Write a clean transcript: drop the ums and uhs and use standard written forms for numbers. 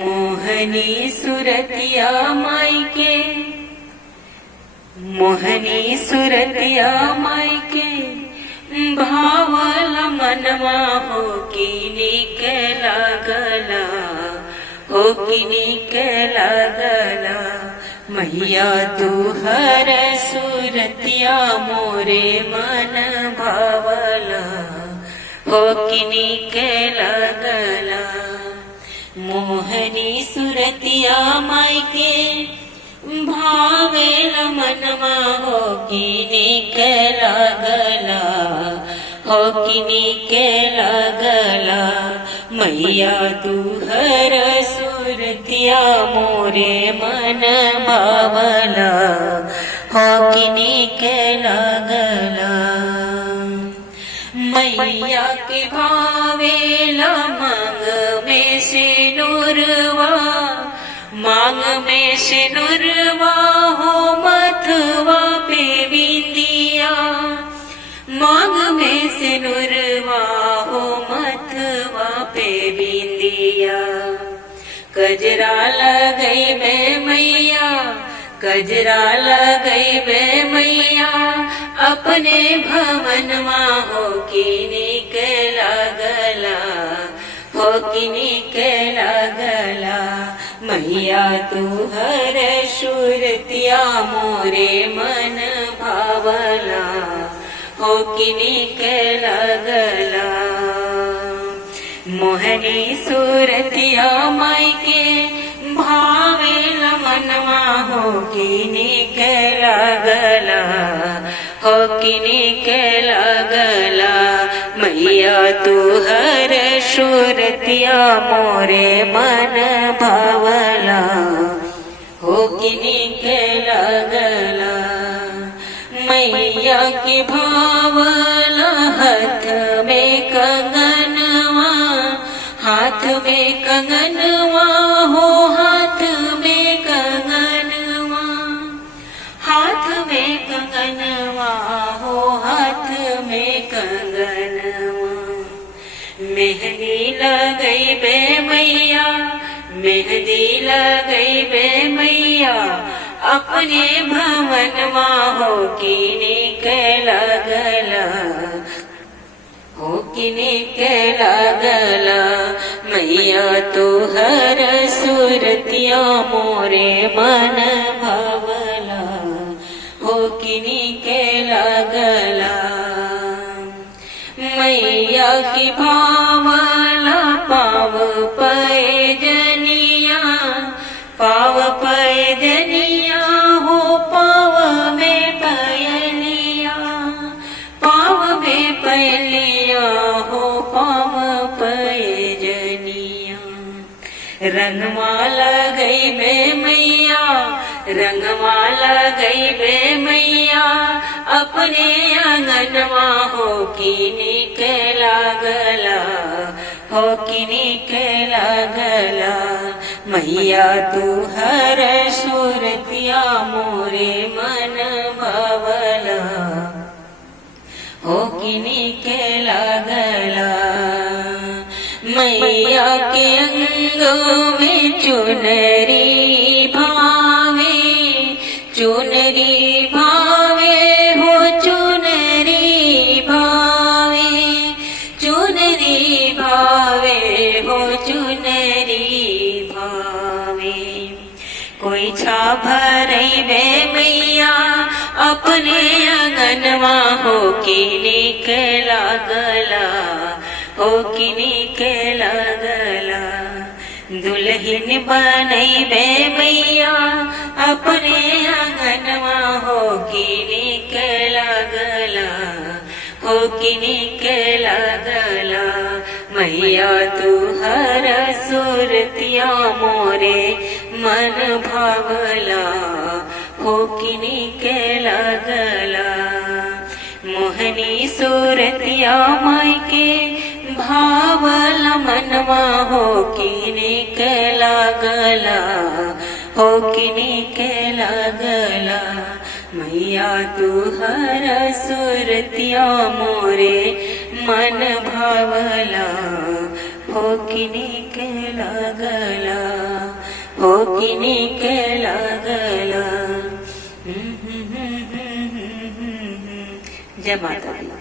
मोहनी सुरतिया माई के, मोहनी सुरतिया माई के, भावल मनवा हो कि निकला गला, हो कि निकला गला। मैया तू हर सुरतिया मोरे मन भावला, हो कि निकला गला। मोहनी सुरतिया माई के, भावेल मनवा हो कि निकला गला, हो कि निकला गला। मैया तू हर सुरतिया मोरे मन भावला, हो कि निकला गला। मैया के भावेला मांग में से नूरवा, मांग में से नूरवा हो मथवा पे बिंदिया, मांग में से नूरवा हो मथवा पे बिंदिया। गजरा लगई में मैया, गजरा लगई में मैया, अपने भवनवा हो कि निकला गला, हो कि निकला गला। मैया तू हर सुरतिया मोरे मन भावला, हो कि निकला गला। मोहनी सुरतिया माई के, भावेल मनवा हो कि निकला गला, हो कि निकला गला। मैया तू हर सुरतिया मोरे मन भावला, हो कि निकला गला। मैया के भावला हाथ में कंगनवा, हाथ में कंगनवा हो, हाथ में कंगनवा, हाथ में कंगनवा हो, हाथ में कंगनवा। मेहंदी लगई बे मैया, मेहंदी लगई बे मैया, अपने भवनवा हो कि निकला गला, हो कि निकला गला। मैया तू हर सुरतिया मोरे मन भावला, हो कि निकला गला। मैया की भावला पाव पैजनिया, पाव पैजनिया हो, पाव में पयलिया, पाव में पयलिया हो, पाव पैजनिया। रंगमाला गई बे मैया, रंगमाला गई बे मैया, अपने आंगनवा हो कि निकला गला, हो कि निकला गला। मैया तू हर सुरतिया मोरे मन भावला, हो कि निकला गला। मैया के अंगों में चुनरी भावे, चुनरी भावे हो, चुनरी भावे, चुनरी भावे हो, चुनरी भावे। कोई छा भरई बे मैया, अपने आंगनवा हो कि निकला गला, हो कि निकला गला। दुल्हन बनई बे मैया, अपने आंगनवा हो कि निकला गला, हो कि निकला गला। मैया तू हर सुरतिया मोरे मन भावला, हो कि निकला गला। मोहनी सुरतिया माई के, भावला मनवा हो कि निकला गला, हो कि निकला गला। मैया तू हर सुरतिया मोरे मन भावला, हो किने के लागला, हो किने के लागला। जय माता दी।